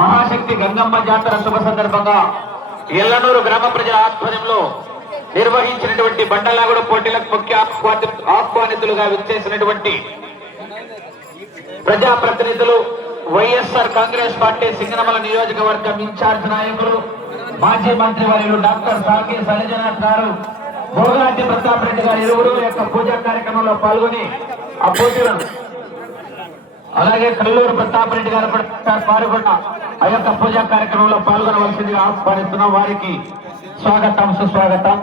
మహాశక్తి గంగమ్మ జాతర శుభ సందర్భంగా ఎల్లనూరు గ్రామ ప్రజల ఆధ్వర్యంలో నిర్వహించినటువంటి బండలాగుడు పోటీలకు ముఖ్య ఆహ్వానితులుగా విచ్చేసినటువంటి ప్రజాప్రతినిధులు, వైఎస్ఆర్ కాంగ్రెస్ పార్టీ సింగనమల నియోజకవర్గం ఇన్ఛార్జ్ నాయకులు, మాజీ మంత్రి వర్యులు డాక్టర్ సాకి శైలజనాథ్ గారు, భోగాటి ప్రతాప్ రెడ్డి గారు ఇరువురు యొక్క పూజా కార్యక్రమంలో పాల్గొని ఆ పూజలను, అలాగే కల్లూరు ప్రతాప్ రెడ్డి గారు పాల్గొన్న ఆ యొక్క పూజా కార్యక్రమంలో పాల్గొనవలసిందిగా ఆహ్వానిస్తున్నాం. వారికి స్వాగతం, సుస్వాగతం.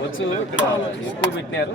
వచ్చు ఇక్కడ ఎక్కువ పెట్టినారు.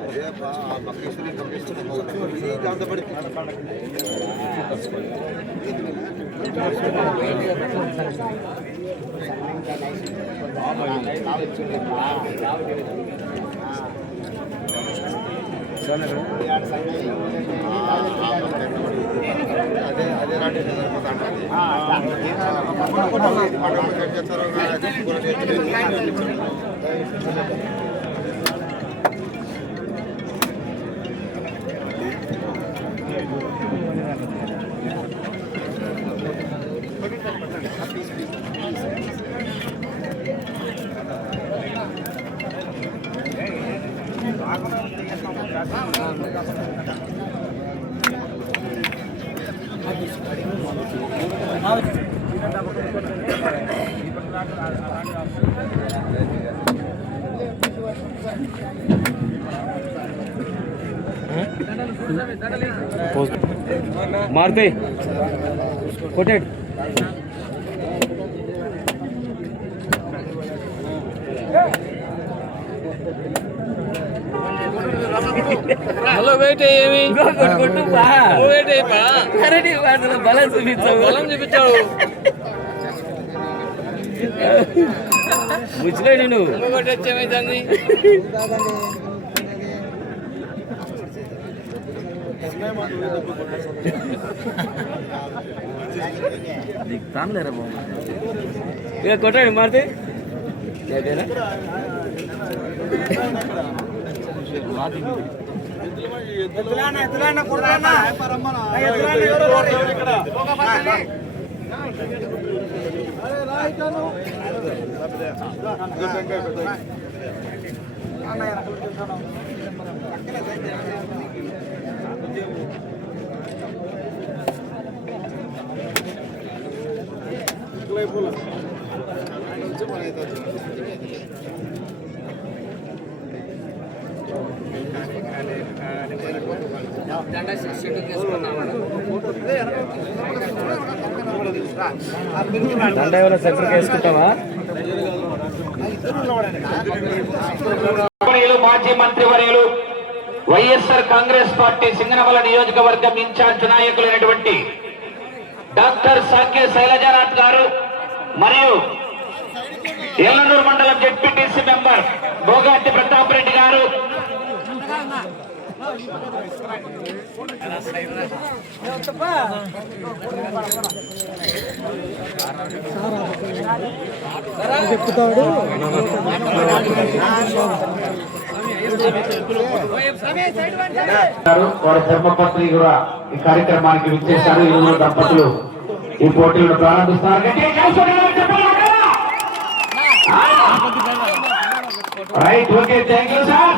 मारते कोटेड హలో వెయిట్ ఏమి కొట్టు బా వెయిట్ అయిపా కరెక్ట్ వాడల బలం చూపించావు ముచ్చలే నేను కొట్టొచ్చేమైంది దిగుతాను లేరా బాబు ఇక కొట్టండి మారితే మాజీ మంత్రి వర్యులు, వైఎస్ఆర్ కాంగ్రెస్ పార్టీ సింగనమల నియోజకవర్గం ఇన్ఛార్జ్ నాయకులైనటువంటి డాక్టర్ సాకి శైలజనాథ్ గారు మరియు ఎల్లనూరు మండలం జెడ్పీటీసీ మెంబర్ భోగాటి ప్రతాప్ రెడ్డి గారు, వారి ధర్మపత్ని కూడా ఈ కార్యక్రమానికి విచ్చేశారు. ఇరువురు దంపతులు ఈ పోటీలను ప్రారంభిస్తారు. Right, okay, thank you sir.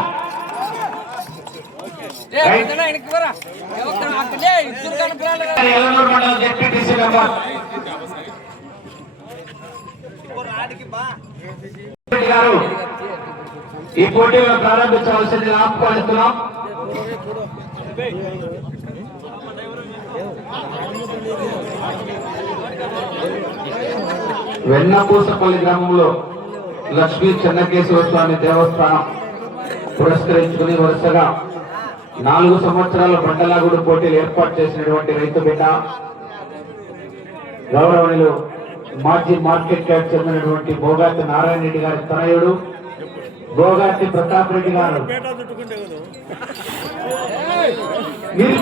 Yellanur మండలం జెడ్పీటీసీ మెంబర్ గారు ఈ పోటీలను ప్రారంభించవలసిందిగా ఆహ్వానిస్తున్నాం. వెన్నపూసపల్లి గ్రామంలో లక్ష్మీ చెన్నకేశ్వర స్వామి దేవస్థానం పురస్కరించుకుని వరుసగా 4 సంవత్సరాల బండలాగుడు పోటీలు ఏర్పాటు చేసినటువంటి రైతు బిడ్డ గౌరవనీయులు మాజీ మార్కెట్ యార్డ్ చెందినటువంటి భోగాతి నారాయణ రెడ్డి గారి తనయుడు భోగాతి ప్రతాప్ రెడ్డి గారు. మీరు